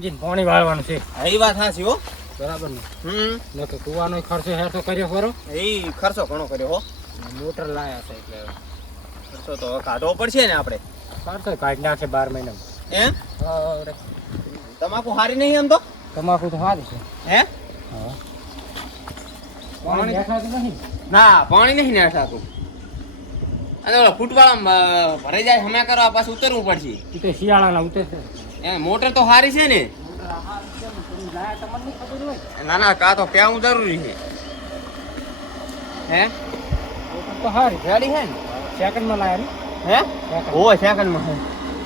સમજીને પાણી વાળવાનું છે. એ વાત સાચી હો. બરાબર ને. નકર કુવાનો ખર્ચો હેઠો કર્યો ખરો. એ ખર્ચો ઘણો કર્યો હો. મોટર લાયા છે એટલે ખર્ચો તો કાઢવો પડશે ને આપણે. ખર્ચો કાઢી નાખે 12 મહિનામાં. એમ અરે તમાકુ હારી નહીં એમ તો. તમાકુ તો સારી છે. હે હા પાણી દેખાતું નહીં. ના પાણી નહીં ને થાતું. અને ઓલા ફૂટવાળા ભરાઈ જાય હમે કરવા પાછું ઉતરવું પડશે. એ તો શિયાળાના ઉતરશે. એ મોટર તો હારી છે ને. ના ના કા તો કેવું જરૂરી છે. હે તો હારી રેડી હે ને સેકન્ડમાં લાયા ને. હે ઓ સેકન્ડમાં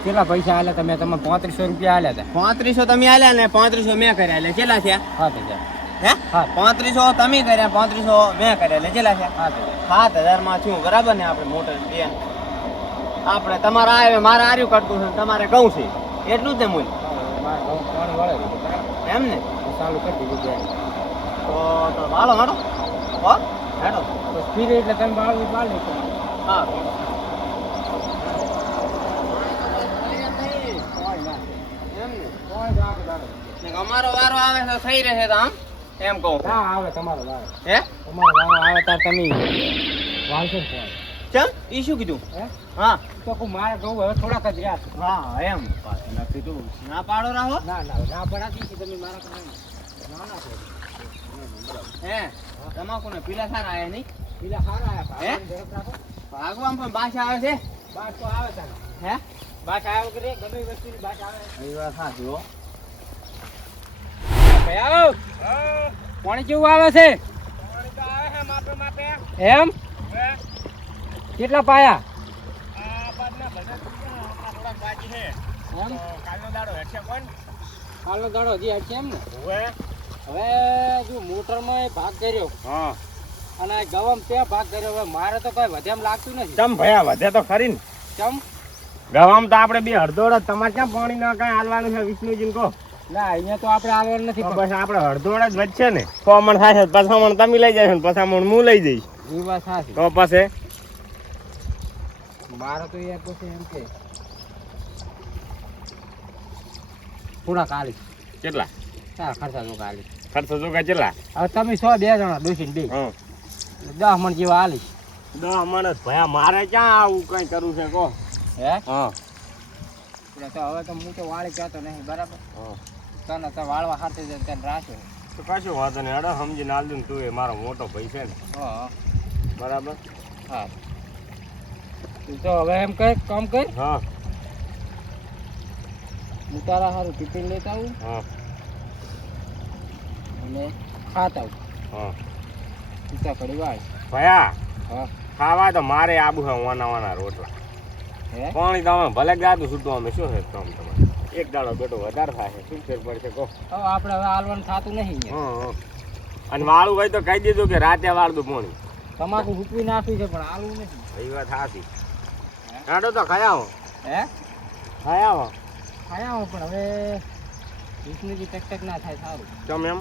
કેટલા પૈસા આલ્યા તમે? તમે 3500 રૂપિયા આલ્યા હતા. 3500 તમે આલ્યા ને 3500 મેં કર્યા એટલે કેટલા થયા? 7000. હે હા 3500 તમે કર્યા 3500 મેં કર્યા એટલે કેટલા થયા? 7000 માં થયું બરાબર ને. આપણે મોટર બે આપણે તમારા આવે મારા આર્યું કાઢતું છે તમારે કહું છે એટલું જ ને મૂલ પાણી વાળે એમ ને. ચાલુ કરી દીધું ત્યાં. તો હાલો હાલો હો હેડો તો સ્પીડ એટલે તમે બાળવી બાળી હા અમારો વારો આવે તો થઈ રહે તો આમ એમ કહું. ના આવે તમારો વારો. હે તમારો વારો આવે તાર તમે વાળશો ને ફોન. ચમ ઈ શું કીધું? હે હા તો હું મારે કહું હવે થોડાક જ રહ્યા છે. હા એમ નથી કીધું ના પાડો રાહો. ના પડાતી છે તમે મારા પર ના ના હે તમાકુ ને પીલા સારા આયા નહીં. પેલા સારા આયા હે? ઝડપ રાખો. ભાગવામાં પણ બાસા આવે છે. બાસ તો આવે તારે. હે બાસ આવ્યો કે રે ગમે એ વસ્તુની બાસ આવે. એ વાત સાચી હો. આવો પાણી કેવું આવે છે? પાણી તો આવે છે માપે માપે. એમ કેટલા પાયા? આ બાદના બધા થોડા બાકી છે. એમ કાલનો દાડો હેઠે કોણ? હાલનો દાડો હજી હશે એમ ને. ઓએ હવે જો મોટરમાં એ ભાગ કર્યો હા અને ગવમ ત્યાં ભાગ કર્યો. હવે મારે તો કઈ વધે એમ લાગતું નથી. ચમ ભયા વધે તો ખરી ને. ચમ ગવામ તો આપણે બે હળદોળ જ. તમારે ક્યાં પાણી ના કઈ હાલવાનું છે વિષ્ણુજી કહો. ના અહીંયા તો આપણે આવવાનું નથી. બસ આપણે હળદોળ જ વધશે ને. કોમણ થાય છે પછામણ તમે લઈ જાય ને પછામણ હું લઈ જઈશ. એ વાત સાચી. તો પછી મારે તો યાર પછી એમ કે થોડા કાલી કેટલા તારા ખર્ચા તો કાલી. ખર્ચો જો કે કેટલા? હવે તમે 100 બે જણા ડોસીને બે હા 10 મણ જેવા હાલીશ. 10 મણ જ ભયા મારે ક્યાં આવું કઈ કરવું છે કહો. હે હા તો હવે તો હું તો વાળી કહેતો નહીં બરાબર. હા તને તો વાળવા ખાતે જ તને રાખો. તો કશું વાંધો નહીં. અડો સમજીને આલ દઉં ને તું એ મારો મોટો ભાઈ છે ને. હા બરાબર હા તું તો હવે એમ કર કામ કર. હા હું તારા સારું ટિફિન લેતા આવું હા અને ખાતા આવું. હા તું ઘડી વાળ. ભયા હા ખાવા તો મારે આબુ છે વાના વાના રોટલા. હે પાણી તો અમે ભલે ગાતું છૂટું અમે શું છે કામ તમારે. એક દાડો બેટો વધારે થાય શું ફેર પડશે કહો. હવે આપણે હવે હાલવાનું થતું નહીં અહીંયા. હા અને વાળું હોય તો કહી દીધું કે રાતે વાળ દઉં પાણી. તમાકુ હૂકવી નાખ્યું છે પણ હાલવું નથી. એ વાત સાચી. કાઢો તો ખાયા આવો. હે ખાયા આવો. ખાયા પણ હવે વિષ્ણુજી ટક ના થાય સારું. ચમ એમ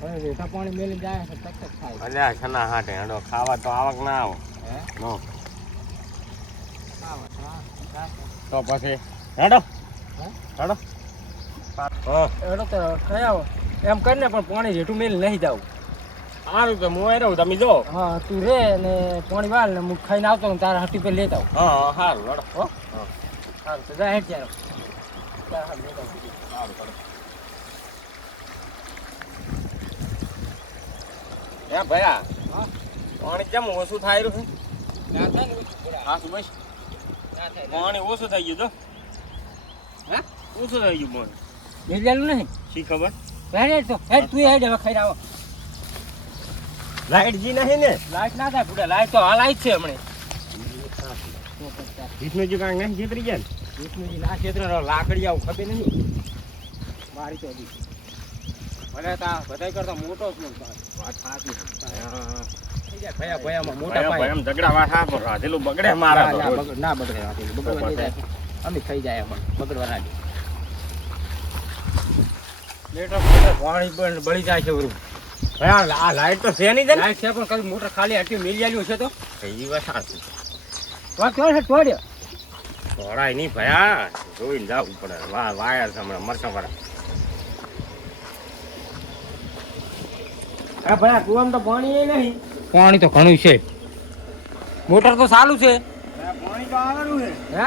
હવે રેઠા પાણી મેલી જાય છે ટક થાય. અલ્યા છના હાટે હેડો ખાવા તો આવક ના આવો. હે નો હા તો પછી હેડો હે હેડો હા એડો તો ખાયા એમ કરીને પણ પાણી જેટલું મેલી નહીં જાવ. સારું તો હું રહું તમે જો. હા તું રે ને પાણી વાળ ને હું ખાઈને આવતો ને તારા હટી પર લેતા આવું. હા સારું હેડો હો સારું તો જા હેડ ચાલો. સારું હે ભયા હા પાણી કેમ ઓછું થાય રહ્યું ના થાય ને બરાબર. હા બસ ના થાય પાણી ઓછું થઈ ગયું તો હે ઓછું થઈ ગયું પાણી. મેલેલું નહીં. શી ખબર હેડ તો હેડ તું હેડ હવે ખાઈ આવો. લાઈટ જી નહીં ને. લાઈટ ના થાય પૂડા લાઈટ તો હાલ આવી જ છે હમણે. વિષ્ણુજી કાંઈ નહીં જીતરી ગયા ને. વિષ્ણુજી ના ક્ષેત્ર લાકડી આવું ખબર નહીં મારી તો હજી ભલે તા બધાય કરતા મોટો જ નહીં. વાત સાચી ભયા ભયામાં મોટા ભાઈ પાયે એમ ઝઘડા વાઠા પર રાધેલું બગડે મારા તો રોજ. ના બગડે રાખેલું બગડવા નહીં જાય. અમે ખાઈ જાય પણ બગડવા ના દે. લેટર પાણી પણ બળી જાય છે બધું. ભયા આ લાઈટ તો છે નહીં લાઈટ છે પણ કદી મોટર ખાલી હટી મેલી આલ્યું છે તો એ વાત સાચી. ક્યાં છે તોડ્યો. ધોળાય નહીં ભયા જોઈને જવું પડે. વાયર છે હમણાં મરચા વાળા. આ ભાઈ આ કુવામાં તો પાણી એ નહીં. પાણી તો ઘણું છે. મોટર તો ચાલુ છે. પાણી તો આવેલું છે. હે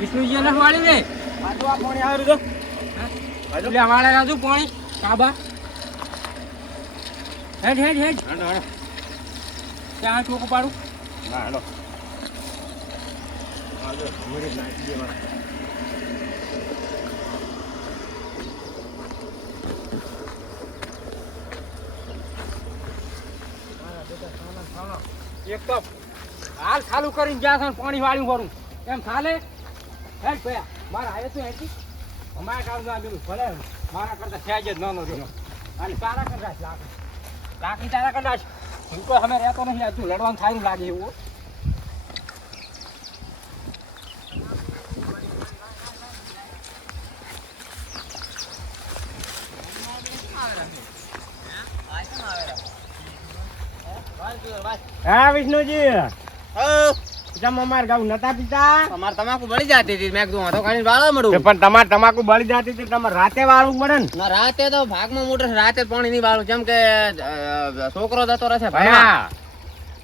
વિષ્ણુજી ને વાળી ને આ તો આ પાણી આવેલું છે. એટલે વાળે રાજુ પાણી કાબા હેડ હેડ હેડ ત્યાં ચોખ્ખું પાડું. હા હેલો. હાલો ઘમરી નાખી દેવા. એક તો હાલ ચાલુ કરીને જ્યાં છે પાણી વાળ્યું ભરું એમ ચાલે. હેડ ભયા મારા આવે તો હેડ અમારા કામ આગળ ભલે મારા કરતા સહેજ જ નાનો રહ્યો અને તારા કરતા લાકડી તારા કરતા હું તો અમે રહેતો નહીં આ તું લડવાનું થાય લાગે એવું. હા વિષ્ણુજી તમે અમાર ગાઉ નતા પીતા. તમારે તમાકુ બળી જતી હતી મેં કીધું તો કાઢીને વાળવા મળું. પણ તમારે તમાકુ બળી જતી હતી તમારે રાતે વાળવું પડે ને. ના રાતે તો ભાગમાં મોટર છે, રાતે પાણી નહીં વાળું જેમ કે છોકરો જતો રહેશે ભાઈ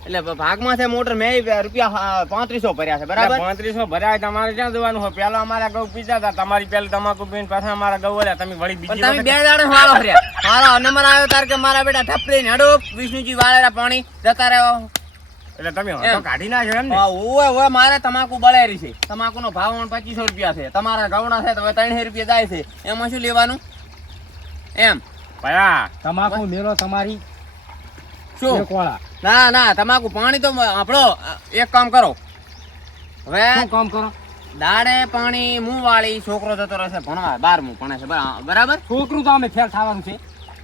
એટલે ભાગમાં છે મોટર મેં રૂપિયા 3500 ભર્યા છે બરાબર. 3500 ભર્યા તમારે ક્યાં જવાનું હોય? પેલા અમારા ગૌ પીતા હતા તમારી પેલા તમાકુ પીને પાછા અમારા ગૌ વાળ્યા તમે વળી પણ બીજી તમે 2 દાડે વાળો ફર્યા. મારો નંબર આવ્યો તાર કે મારા બેટા ઠપડીને હડો વિષ્ણુજી વાળેલા પાણી જતા રહ્યો. એટલે તમે તો કાઢી નાખ્યો એમ ને? ઓવે ઓવે મારે તમાકુ બળેરી છે. તમાકુનો ભાવ 2500 રૂપિયા છે. તમારા ગવડા છે તો હવે 300 રૂપિયા જાય છે. એમાં શું લેવાનું એમ ભયા તમાકુ મેલો તમારી શું? એક વાળા ના ના તમાકુ પાણી તો આપણો એક કામ કરો હવે શું કામ કરો? દાડે પાણી મું વાળી છોકરો જતો રહેશે ભણવા 12મું ભણે છે બરાબર. છોકરું તો અમે ફેર થવાનું છે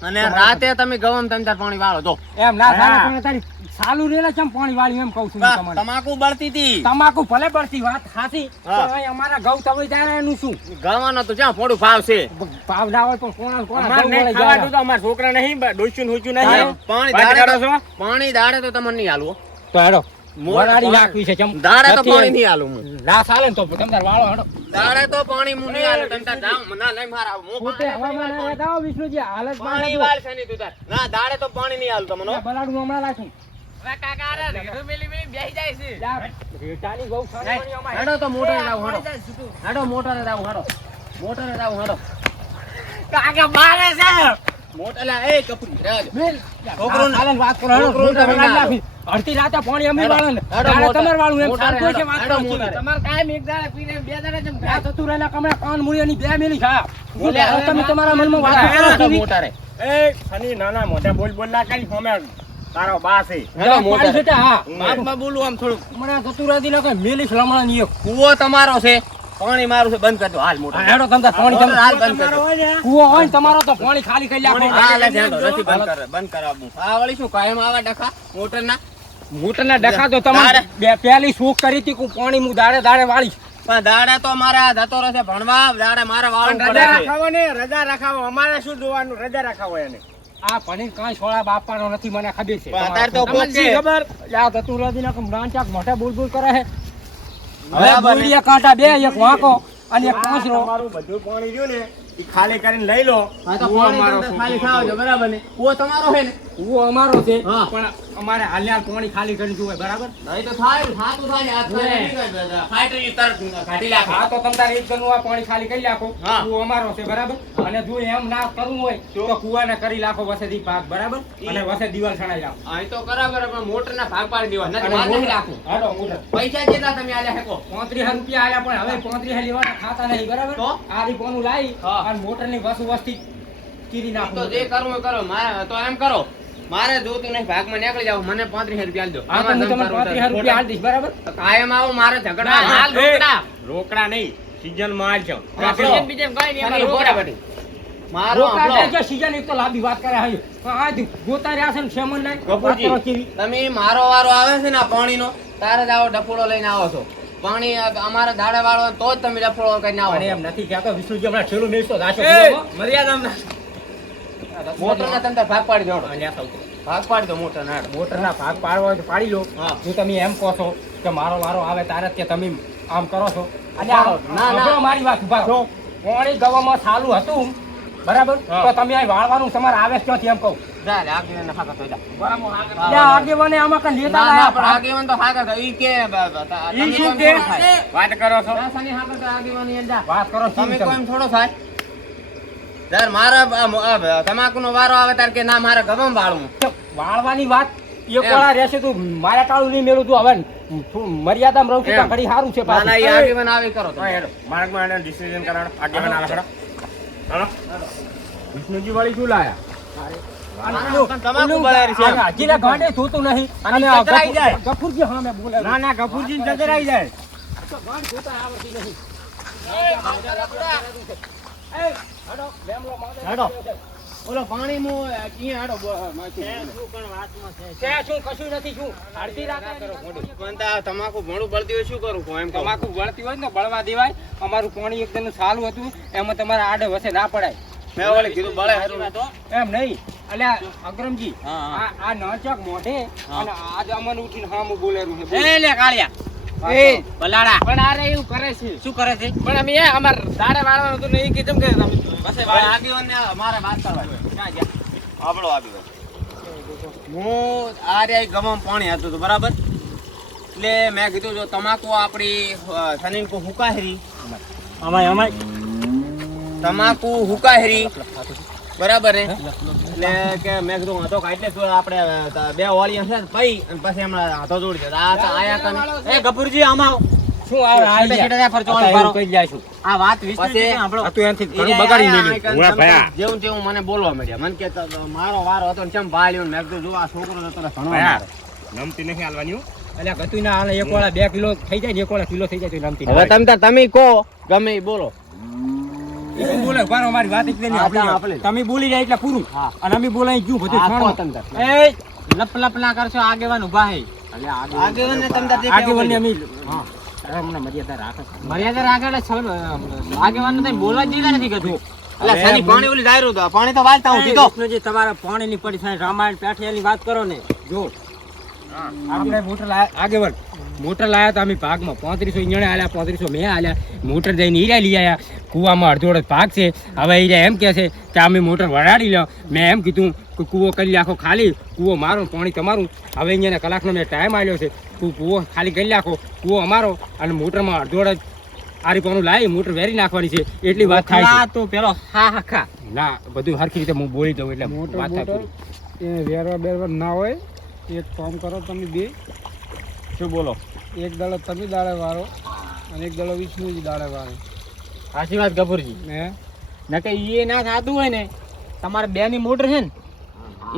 અને રાતે તમે ગવમ તમે તાર પાણી વાળો તો એમ ના થાય પણ તારી ચાલુ રેલા કેમ પાણી વાળી એમ કહું છું હું તમને. તમાકુ બળતી હતી. તમાકુ ભલે પડતી વાત સાચી હા. પણ અહીં અમારા ગૌ તવે જાય એનું શું ગવાનો તો જ્યાં પોડું ભાવ છે. ભાવ ના હોય પણ કોણા કોણા અમારે ગૌ નહીં વળે ખાવાનું જાય. અમારા છોકરા નહીં ડોસ્યું હુંચું પાણી વાત દાડે કરો છો? પાણી દાડે તો તમને નહીં હાલવું. તો હેડો મોર વરાડી પાણી- નાખવી છે કેમ દાડે તો નથી પાણી એમ. નહીં હાલું હું. ના ચાલે ને તો તમારે વાળો હેડો દાડે તો પાણી હું નહીં હાલું. તમે તાર જાઓ. ના નહીં મારા હું પોતે હવામાન આવ્યા તા હો વિષ્ણુજી હાલત પાણી વાળ છે નહીં તું તાર. ના દાડે તો પાણી નહીં હાલું તમને. બલાડું હમણાં રાખું હવે કાકા રે રેડો મેલી બેહી જાય છે. રેટાની ગૌ સારી અમારે હેડો તો મોટરે જાવ હેડો. હેડો મોટરે જાવ હેડો. મોટરે જાવ હેડો. કાકા મારે છે મોટલે એ કપૂર રેજ. છોકરોને હાલે વાત કરો હેડો છોકરોને મોટા તમે વગાડી ના નાખી. અડધી રાતે પાણી અમે હેડો. વાળે ને હેડો દાડે મોટા. તમારે વાળું એમ મોટા ચાલતું છે હેડો. વાત હેડો કરો. મોટા. તમારે કાયમ એક દાડે પીને બે દાડે જેમ આ ચતુરાના કમળા કાન મૂળિયાની બે મેલી ખા બોલે હવે તમે તમારા મનમાં વાત કરો છો. મોટા રે. એ ફની નાના મોઢે બોલ બોલ ના કરી હોમે તારો બા છે હેડો મોટા રે. હા બાપમાં બોલું આમ થોડું. મને ચતુરાદી ના કઈ મેલી લમણાની એક કૂવો તમારો છે. પાણી મારું છે બંધ કરી દો હાલ મોટા. હેડો તમે પાણી તમે હાલ બંધ કરી દો. કૂવો હોય ને તમારો તો પાણી ખાલી કરી પાણી નાખો. હાલ જ હેડો. નથી બંધ કરાવવું. આ વળી શું કાયમ આવા ડખા મોટરના? મોટરના ડખા તો તમારે બે પહેલી શોખ કરી હતી કે પાણી હું દાડે દાડે વાળી પણ દાડે તો મારે જતો રહેશે ભણવા. દાડે મારે વાળું પડે છે. ને રજા રાખાવો અમારે શું જોવાનું રજા રાખાવો એને આ પનીર કાંઈ છોડા બાપવાનો નથી મને ખબર છે પણ અત્યારે તો તમને પોતે. શી ખબર આ ચતુરાદી ના નાનચાક મોઢે બોલ બોલ કરે છે હવે બરાબર ને? બોલીએ કાંટા બે એક વાંકો અને એક પાંચરો તમારું બધું પાણી રહ્યું ને એ ખાલી કરીને લઈ લો. હા તો કૂવો પાણી અમારો તમને છે. ખાલી થાવજો બરાબર ને? કૂવો તમારો છે ને? કૂવો અમારો છે હા. પણ અમારે હાલ્યા પાણી ખાલી કરી જોવે બરાબર નહીં તો થાય ને, થાતું થાય ને, હાથ થાય ને, ફાઈટરી તરત કાઢી નાખે. હા તો તમે તારે એક ગણું આ પાણી ખાલી કરી નાખો હા. કૂવો અમારો છે બરાબર અને જો એમ ના કરવું હોય તો કૂવાને કરી નાખો વસેથી ભાગ બરાબર અને વસે દિવાલ છણાઈ નાખો આ તો બરાબર પણ મોટરના ભાગ પાડી દેવા નથી અને વાત નહીં મોટર- રાખું. હાલો મોટર પૈસા કેટલા તમે આલ્યા હેકો? 35 રૂપિયા આલ્યા પણ હવે 35 લેવાના ખાતા નહીં બરાબર તો? આ રીપોનું લાવી હા. અને મોટરની વસ્તુ વસ્તી કીરી ઈ તો નાખો જે કરવું એ કરો. મારે તો એમ કરો, મારે જોતું નહીં, ભાગમાં નીકળી જાવ. મને 35 રૂપિયા આલજો. હા તો હું તમને 35 રૂપિયા આલ દઈશ બરાબર તો કાયમ આવું મારે ઝઘડા ના, હાલ એ, રોકડા. રોકડા નહીં સીઝન માં આલ છો. આપણો. બીજેમ કાંઈ નહીં, ખાલી એમાં રોકડા. રોકડા બધી. મારો રોકા આપણો. જાય છે, season એક તો લાંબી વાત કરે હાઈ. આ ગોતા રહ્યા છે ને શેમન નાય. કપૂરજી. વાત કરો કેવી. તમે મારો વારો આવે છે ને આ પાણીનો, તારે જ આવો ડફોડો લઈને આવો છો. પાણી અમારે દાડે વાળો હોય તો જ તમે ડફોડો કરીને આવો પણ છો. એમ નથી કહેતો વિષ્ણુજી હમણાં છેલ્લું મેળશો દાશો મર્યાદા મોટરના તમે તાર ભાગ પાડી દો. મોટરના ભાગ પાડી દો મોટરના હેડો. ભાગ પાડવો હોય તો પાડી લો હા. જો તમે એમ કહો છો કે મારો વારો આવે તારે જ કે તમે આમ કરો છો અને ના, ના. સાંભળો મારી વાત ઉભા પાણી ગવામાં ચાલુ હતું બરાબર હા. તો તમે અહીં વાળવાનું તમારે આવે છે ક્યાંથી એમ કહું જા લે આગેવાનને હાકર તો જા. બરાબર હાકર. ત્યાં આગેવાને આમાં કાંઈ લેતા ના, ના, ના પણ આવ્યા. આગેવાન તો હાકર તો ઈ કે ઈ શું કે? વાત કરો છો ના, સાની હાકર તો આગેવાની અંદર જા. વાત કરો તમે શું કોઈ એમ થોડો થાય યાર મારા તમાકુનો વારો આવે તાર કે ના મારે ગમમ વાળવું વાળવાની વાત એક વાળા રહેશે તું મારા ટાળું નહીં મેળું તું હવે તું મર્યાદામાં રહું છું તો એમ. ઘડી સારું છે ના ના પાછું. ઈ આગેવાન આવી કરો તમે. હા હેડો માર્ગમાં એને ડિસિઝન કરાવવાનો આગેવાન આલે ખરા હાલો વિષ્ણુજી વાળી શું લાયા તમાકુ બળારી છે એમ. આ હજીના ગાંઠે ધોતું નહીં અને આ ચતરાઈ જાય. ગફુરજી સામે બોલે ના ના ગફુરજી ને ચતરાઈ જાય તો ગાંઠ ધોતા આવડતી નહીં. એ, હડો, લેમડો માગે. હેડો. ઓલો પાણી મો અહીંયા હાડો તે શું કશું નથી શું અડધી રાતે પણ તા તમાકુ ભણું બળતી હોય શું કરું એમ કહું. તમાકુ બળતી હોય ને તો બળવા દેવાય અમારું પાણી એકદમ સારું હતું એમાં તમારે આડે વસે ના પડાય મેં ઓલે કીધું બળે હારું. એમ નહીં અલ્યા અગ્રમજી હા, હા. આ નચક મોઢે હા. અને આજ અમને ઉઠીને હામું બોલેરું છે એ લે કાળિયા એ બલાડા પણ આરે એવું કરે છે શું કરે છે પણ અમે અમાર દાડે વાળવાનું હતું નહીં કીધું કે તમે બસે ભાઈ આગેવાનને મારે વાત કરવા છે. ક્યાં ગયા? આપણો આગેવાન. હું આ રે ગમમ પાણી હતું હતું બરાબર એટલે મેં કીધું જો તમાકુ આપણી સનીન કો હુકાહેરી તમાકુ હુકાહેરી બરાબર ને એટલે કે મેં કીધું હતો એટલે તો આપણે બે વાળીਆਂ છે પઈ અને પછી હમણાં હાથો જોડી છે આ આયા કન એ ગફુરજી આમાં શું આવે છેટે છેટે ત્યાં ફરચવાનું કરો. કહી જાશું આ વાત વિશે આ તું એનાથી ઘણું બગાડી મેલ્યું ઉભા ભયા. જેવું તેવું મને બોલવા માંડ્યા મને કે મારો વારો હતો ને ચમ ભાળ્યો ને મેં કીધું જો આ છોકરો તો તને ભણવા ભયા મારે. નમતી નથી હાલવાની હો. એટલે ગતું ના હાલે એક વાળા 2 કિલો થઈ જાય ને એક વાળા કિલો થઈ જાય તો નમતી હવે તમે કહો ગમે ઈ બોલો બોલે બાર અમારી વાત એકદમ હા, આપણે. તમે બોલી જાય એટલે પૂરું હા. અને અમે બોલાઈ ગયું બધું હા, છોડો. કહો તમ તાર. એ લપ લપ ના કરશો આગેવાન ઉભા હે આગેવાનને તમ તાર દેખાય આગેવાનને એવું અમે હા અમને મર્યાદા રાખે છે. મર્યાદા રાખે એટલે આગેવાન ને બોલવા જ દીધા નથી કશું એટલે સાની પાણી ઓલી ડાયરો તો પાણી તો વાળતા હું કીધો વિષ્ણુજી તમારા પાણીની પડી થાય રામાયણ પેઠિયાની વાત કરો ને જો આપણે મોટર લાયા આગેવાન મોટર લાયા તો અમે ભાગમાં 3500 ઈંજણે આલ્યા 3500 મેં આલ્યા મોટર જઈને હીરા લઈ આયા કૂવામાં અડધો અડધ ભાગ છે હવે હીરા એમ કહે છે કે અમે મોટર વળાડી લો મેં એમ કીધું કે કૂવો કરી નાખો ખાલી કૂવો મારો પાણી તમારું હવે અહીંયા કલાકનો મેં ટાઈમ આલ્યો છે તું કૂવો ખાલી કરી નાખો કૂવો અમારો અને મોટરમાં અડધો અડધ આરી પાનું લાવી મોટર વેરી નાખવાની છે એટલી વાત થાય છે તો પેલો હા હા ખા ના બધું હરખી રીતે હું બોલી દઉં એટલે વાત થાય પૂરી. એ વેરવા બેરવા ના હોય એક કામ કરો તમે બે શું બોલો એક દાડો તમે દાડે વારો અને એક દાડો વિષ્ણુજી દાડે વારો સાચી વાત ગફુરજી હે નકે ઈ ના થાતું હોય ને તમારે બે ની મોટર છે ને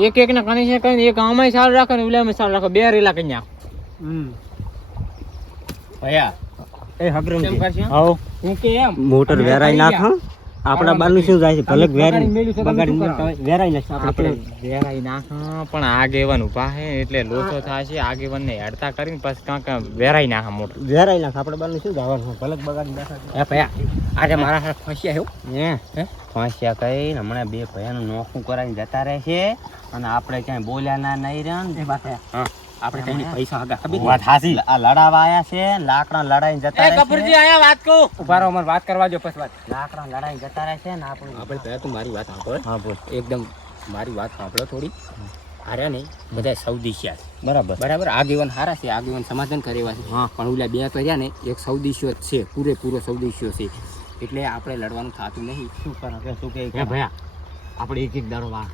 એક એક ના કનેક્શન કરીને એક આમાંય સારું રાખો ને ઓલામાં સારું રાખો બે રેલા કરી નાખો ભયા એ હગરમ કેમ કરશે હાઉ હું કે એમ મોટર વેરાઈ નાખો આપણા બાનું શું જાય છે ભલે વેરાઈ બગાડી વેરાઈ નાખો આપણે વેરાઈ નાખો પણ આગેવાન ઉભા હે એટલે લોચો થાય છે આગેવાન ને હેડતા કરીને પછી કાંક વેરાઈ નાખે મોટર વેરાઈ નાખો આપણા બાનું શું જવાનું ભલે બગાડી નાખો એ ભયા આજે મારા હાથ ફસ્યા હે હે ફાંસ્યા કઈ હમણાં બે ભયાનું નોખું કરાવીને જતા રહે છે અને આપણે ક્યાંય બોલ્યા ના નહીં રહ્યા ને હા આપણે કઈ પૈસા હગા ખબર વાત હાસી આ લડાવા આયા છે લાકડા લડાઈને જતા રહે છે આયા વાત કહું ઉભા રહો અમારે વાત કરવા જો પછી વાત લાકડા લડાઈને જતા રહે છે ને આપણે આપણે પહેલા તું મારી વાત સાંભળ હા બોલ એકદમ મારી વાત સાંભળો થોડી હાર્યા નહીં બધા સૌદેશિયા છે બરાબર બરાબર આગેવાન હારા છે આગેવાન સમાધાન કરેવા છે હા. પણ ઓલા બે કર્યા ને એક સૌદેશીઓ જ છે પૂરેપૂરો સૌદેશીઓ છે એટલે આપણે લડવાનું થતું નહીં શું કરો કે શું કે હે ભયા આપણે એક એક દાડો વાળ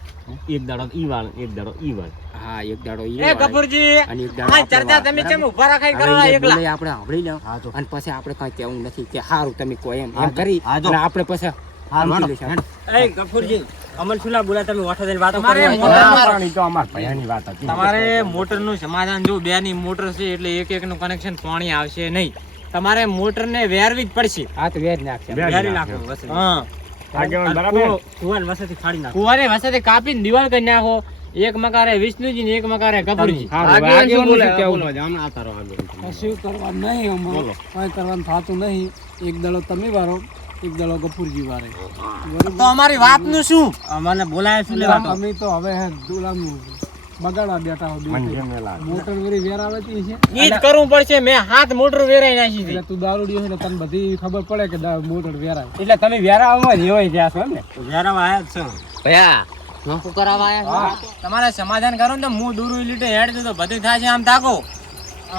એક દાડો ઈ વાળ એક દાડો ઈ વાળ હા એક દાડો ઈ એ વાળે. ગફુરજી અને એક દાડો આ આપણે ચર્ચા વાળ, તમે બરાબર? કેમ ઉભા રાખાઈ હવે કરવા એ એકલા બોલે આપણે સાંભળી લો હા તો. અને પછી આપણે કાંઈ કહેવું નથી કે સારું તમે કહો એમ હા એમ તો. કરી હા તો. અને આપણે પછી હા, સમજી હેડો, લઈશું. હેડો. એ ગફુરજી અમન સુલા બોલા તમે વાઠો દઈને વાતો તમારે કરો મોટર પાણી તો અમાર ભયાની વાત હતી તમારે મોટર નું સમાધાન જો બે ની મોટર છે એટલે એક એક નું કનેક્શન પાણી આવશે નહીં તમારે મોટર ને વેરવી જ પડશે હા તો વેર નાખશે વેર વેરી નાખો. નાખો વસે હા આગેવાન બરાબર કુવાન વસેથી ફાડી નાખો કુવારે વસાથી કાપીને દિવાલ કરી નાખો એક મકારે વિષ્ણુજી ને એક મકારે ગફુરજી હા, આગેવાન આગેવાન શું બોલે? શું કહેવું? બોલો, હમણાં આ તારો આગેવાન. કશું કરવા નહીં અમારે કાંઈ કરવાનું થતું નહીં એક દાડો તમે વારો એક દાડો ગફુરજી વારે તો અમારી વાત નું શું અમને બોલાય શું એટલે લેવા અમે તો હવે હે દુલાનું બગાડવા બેઠા હો બે મને ત્રણ. કેમ એ લાગે? મોટર વેરી વેર આવતી છે ઈ જ કરવું પડશે મેં હાથ મોટર વેરાઈ નાખી એટલે હતી તું દારૂડિયો છે એટલે તને બધી ખબર પડે કે મોટર વેરાય એટલે તમે વેરાવામાં જ એવાય જ્યાં છો એમ ને વેરાવા આયા જ છો ભયા શું કરાવવા આયા છો? તમારે સમાધાન કરો ને તો હું દૂરું લીટે હેડ દઉં તો બધું થાય છે આમ તાકો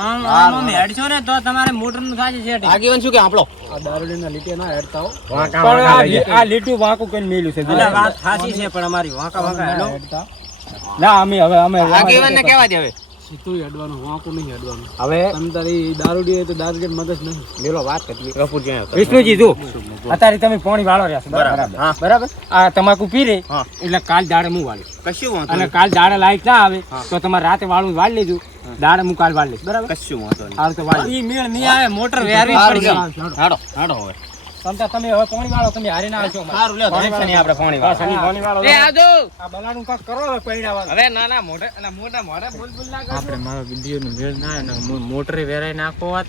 આમ હેડ છો ને તો તમારે મોટર નું થાય છે setting. આગેવાન શું કે આપણો આ દારૂડીના લીટે ના હેડતા હો. પણ આ લીટું વાંકું કરીને મેલ્યું છે એટલે વાત સાચી છે પણ અમારી વાંકા વાંકા હેડો. હેડતા ના અમે આગેવાન ને કહેવા દે હવે સીધું હેડવાનું, વાંકું નહીં હેડવાનું. હવે તમે તારી દારૂડી હોય તો દારૂડી મગજ નહીં. મેલો વાત કરી કપૂર જ્યાં હતો. વિષ્ણુજી જો અત્યારે તમે પાણી વાળો રહ્યા છો બરાબર હા. બરાબર આ તમાકુ પી રે હા. એટલે કાલ દાડે હું વાળીશ કશું વાંધો અને નહીં. કાલ દાડે લાઈટ ના આવે તો તમારે રાતે વાળું વાળી લેજો દાડે હું કાલ વાળી લઈશ બરાબર કશું વાંધો નહીં. હાલ તો વાળી ઈ મેળ નહીં આવે મોટર વેરવી સારું પડી લ્યો. ગઈ. હાડો હાડો હવે તમે હવે પાણી વાળો તમે હારી ના આવશો સારું લ્યો ધોઈ છે નહીં આપણે પાણી વાળો. પાણી વાળો એ આજો આ બલાનું કાક કરો હવે પૈણાવાનું હવે નાના મોઢે અને મોટા મોઢે બોલ બોલ ના આપણે મારો વિડીયો મેળ ના આવે ને મોટરે વેરાઈ નાખો હોત,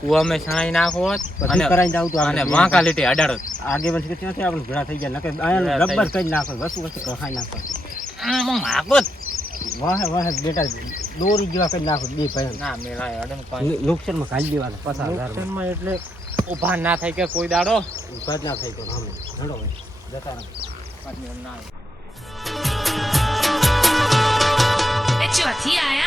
કુવામાં છણાઈ નાખો હોત બધું કરાઈને જાવ તો અને વાંકા લીટે અડાડો. આગેવાન છે કે ત્યાંથી આપણે ભેળા થઈ ગયા નકર આયા રબર કરી નાખો વસ્તુ કહાઈ નાખો આમ માગો વાહે વાહે બેટા દોરી જેવા કરી નાખો બે ભાઈ ના મેળાય અડન કાંઈ. નુકસાનમાં ખાલી દેવાનું 50,000 નુકસાનમાં એટલે ઊભા ના થાય કે કોઈ દાડો ઉપાદ ના થાય તો અમે હેડો ભાઈ જતા રહો. ના Hecho, así, allá.